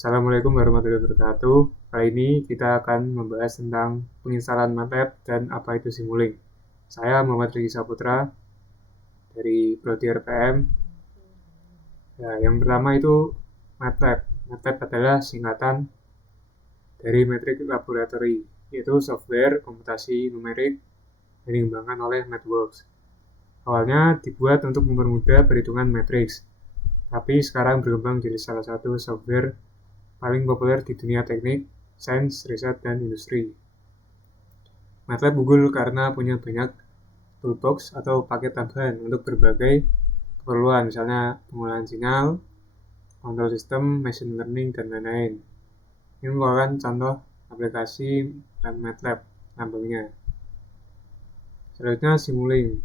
Assalamualaikum warahmatullahi wabarakatuh. Kali ini kita akan membahas tentang penginstalan MATLAB dan apa itu Simulink. Saya Muhammad Riki Saputra dari Prodi RPM. Ya, yang pertama itu MATLAB. MATLAB adalah singkatan dari Metric Laboratory, yaitu software komputasi numerik yang dikembangkan oleh MathWorks. Awalnya dibuat untuk mempermudah perhitungan matriks, tapi sekarang berkembang jadi salah satu software paling populer di dunia teknik, sains, riset, dan industri. MATLAB unggul karena punya banyak toolbox atau paket tambahan untuk berbagai keperluan, misalnya pengolahan sinyal, kontrol sistem, machine learning, dan lain-lain. Ini merupakan contoh aplikasi MATLAB lambangnya. Selanjutnya Simulink.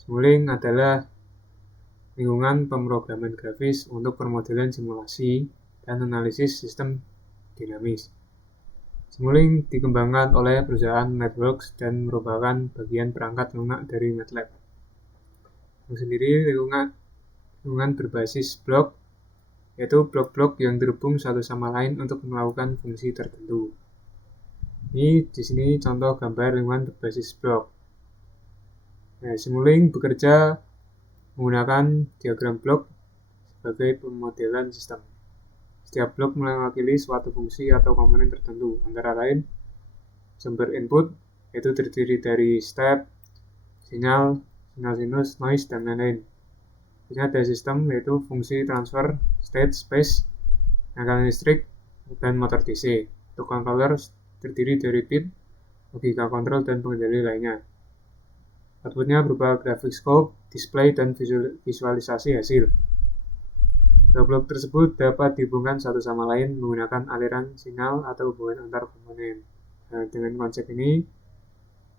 Simulink adalah lingkungan pemrograman grafis untuk permodelan simulasi dan analisis sistem dinamis. Simulink dikembangkan oleh perusahaan MathWorks dan merupakan bagian perangkat lunak dari MATLAB. Itu sendiri lingkungan berbasis blok, yaitu blok-blok yang terhubung satu sama lain untuk melakukan fungsi tertentu. Ini di sini contoh gambar lingkungan berbasis blok. Nah, Simulink bekerja menggunakan diagram blok sebagai pemodelan sistem. Setiap blok mewakili suatu fungsi atau komponen tertentu, antara lain sumber input, yaitu terdiri dari step, sinyal sinus, noise, dan lain-lain. Kemudian ada sistem, yaitu fungsi transfer, state, space, tegangan listrik, dan motor DC. Untuk controller terdiri dari bit, logika kontrol, dan pengendali lainnya. Outputnya berupa graphic scope, display, dan visualisasi hasil. Blok tersebut dapat dihubungkan satu sama lain menggunakan aliran sinyal atau hubungan antar komponen. Nah, dengan konsep ini,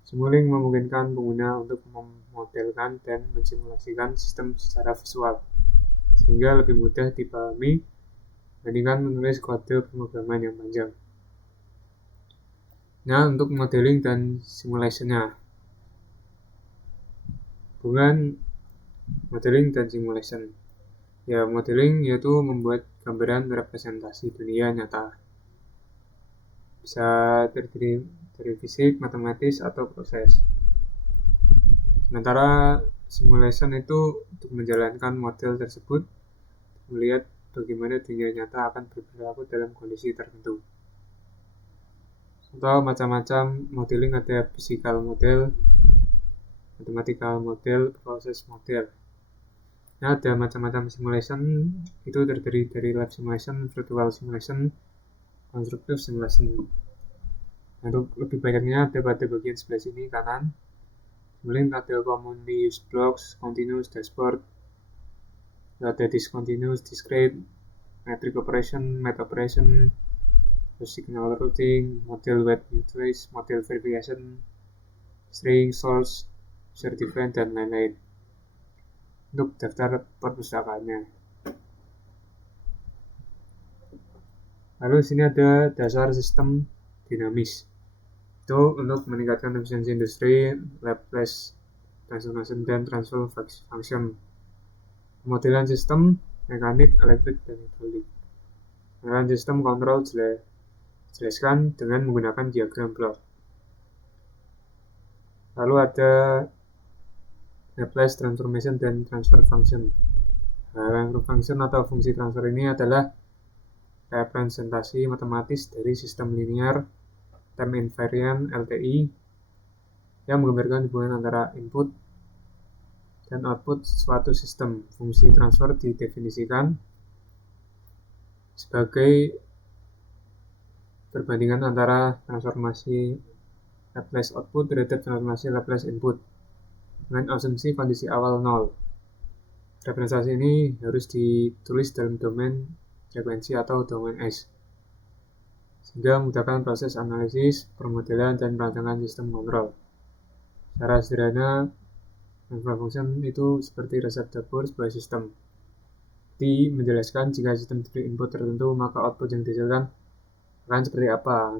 Simulink memungkinkan pengguna untuk memodelkan dan mensimulasikan sistem secara visual, sehingga lebih mudah dipahami dibandingkan menulis kode pemrograman yang panjang. Nah, untuk modeling dan simulasinya. Hubungan modeling dan simulation. Ya, modeling yaitu membuat gambaran representasi dunia nyata. Bisa terdiri dari fisik, matematis, atau proses. Sementara simulation itu untuk menjalankan model tersebut, melihat bagaimana dunia nyata akan berperilaku dalam kondisi tertentu. Contoh macam-macam modeling ada physical model, mathematical model, proses model. Nah, ada macam-macam simulation, itu terdiri dari live simulation, virtual simulation, constructive simulation. Untuk lebih banyaknya ada pada bagian sebelah sini kanan. Simulink ada commonly used blocks, continuous, dashboard, ada discontinuous, discrete, metric operation, math operation, signal routing, model weight trace, model verification, string, source, user define, dan lain-lain. Untuk daftar perpustakaannya. Lalu sini ada dasar sistem dinamis. Itu untuk meningkatkan efisiensi industri, Laplace transformation, dan transfer function. Pemodelan sistem mekanik, elektrik, dan hidrolik. Pemodelan sistem kontrol dijelaskan dengan menggunakan diagram blok. Lalu ada Laplace transformation dan transfer function. Transfer function atau fungsi transfer ini adalah representasi matematis dari sistem linear time invariant LTI yang menggambarkan hubungan antara input dan output suatu sistem. Fungsi transfer didefinisikan sebagai perbandingan antara transformasi Laplace output terhadap transformasi Laplace input dengan asumsi kondisi awal 0. Representasi ini harus ditulis dalam domain frekuensi atau domain S, sehingga memudahkan proses analisis, permodelan, dan perancangan sistem kontrol. Secara sederhana, transfer function itu seperti resep dapur sebuah sistem. Di menjelaskan jika sistem diberi input tertentu, maka output yang dihasilkan akan seperti apa.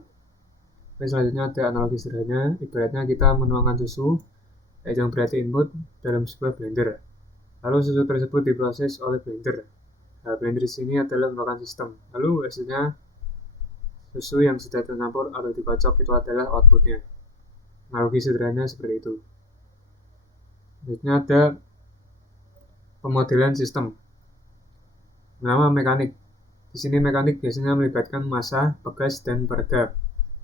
Selanjutnya ada analogi sederhana, ibaratnya kita menuangkan susu yang berarti input dalam sebuah blender. Lalu susu tersebut diproses oleh blender. Nah, blender di sini adalah merupakan sistem. Lalu hasilnya susu yang sudah tercampur atau dikocok itu adalah outputnya. Analogi sederhananya seperti itu. Selanjutnya ada pemodelan sistem. Pertama, mekanik. Di sini mekanik biasanya melibatkan massa, pegas, dan peredam.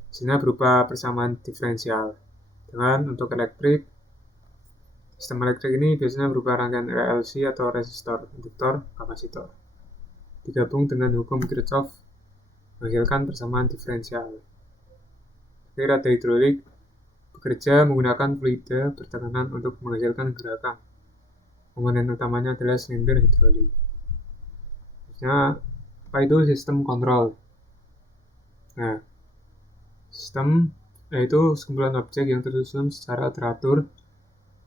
Hasilnya berupa persamaan diferensial. Dengan untuk elektrik, sistem elektrik ini biasanya berupa rangkaian RLC atau resistor, induktor, kapasitor. Digabung dengan hukum Kirchhoff menghasilkan persamaan diferensial. Air ada hidrolik bekerja menggunakan fluida bertekanan untuk menghasilkan gerakan. Komponen utamanya adalah silinder hidrolik. Selanjutnya, apa itu sistem kontrol? Nah, sistem yaitu sekumpulan objek yang tersusun secara teratur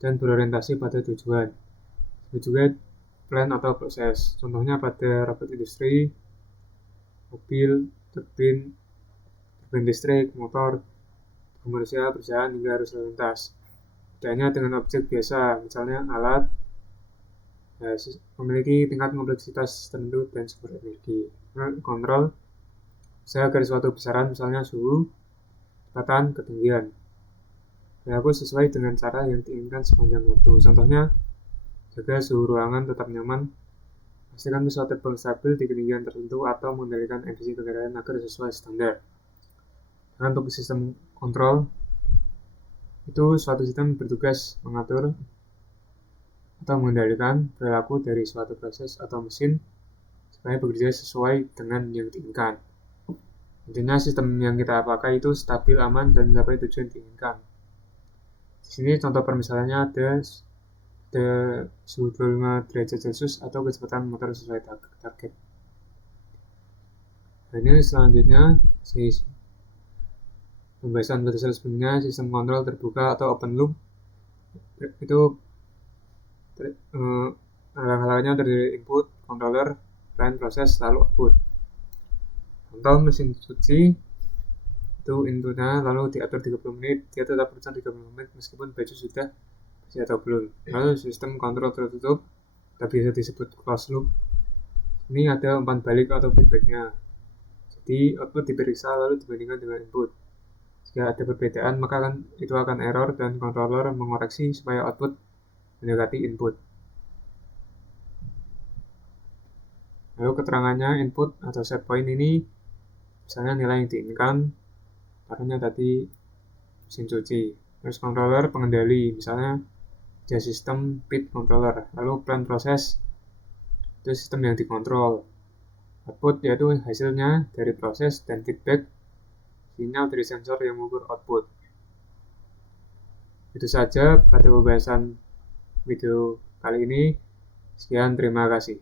dan berorientasi pada tujuan. Itu juga plan atau proses. Contohnya pada robot industri, mobil, turbin listrik, motor, komersial, perusahaan hingga arus lalu lintas. Bedanya dengan objek biasa, misalnya alat, memiliki tingkat kompleksitas tertentu dan sumber energi. Kontrol bisa agar suatu besaran, misalnya suhu, kecepatan, ketinggian, berlaku sesuai dengan cara yang diinginkan sepanjang waktu. Contohnya, jaga suhu ruangan tetap nyaman, pastikan pesawat terbang stabil di ketinggian tertentu, atau mengendalikan emisi kendaraan agar sesuai standar. Dan untuk sistem kontrol, itu suatu sistem bertugas mengatur atau mengendalikan perilaku dari suatu proses atau mesin supaya bekerja sesuai dengan yang diinginkan. Intinya sistem yang kita pakai itu stabil, aman, dan mencapai tujuan diinginkan. Di sini contoh permisalannya ada suhu 25 derajat Celcius atau kecepatan motor sesuai target. Nah, ini selanjutnya pembahasan pada sebelumnya, sistem kontrol terbuka atau open loop itu hal-halnya terdiri input, controller, plan, proses, lalu output. Contoh mesin cuci itu inputnya lalu diatur 30 menit, dia tetap berjalan 30 menit meskipun baju sudah bersih atau belum. Lalu sistem kontrol tertutup atau biasa disebut closed loop, ini ada umpan balik atau feedbacknya. Jadi output diperiksa lalu dibandingkan dengan input. Jika ada perbedaan, maka itu akan error dan controller mengoreksi supaya output mendekati input. Lalu keterangannya input atau set point ini, misalnya nilai yang diinginkan, taruhnya tadi mesin cuci. Terus controller pengendali, misalnya ada sistem PID controller. Lalu plan proses, itu sistem yang dikontrol. Output yaitu hasilnya dari proses, dan feedback sinyal dari sensor yang mengukur output. Itu saja pada pembahasan video kali ini. Sekian, terima kasih.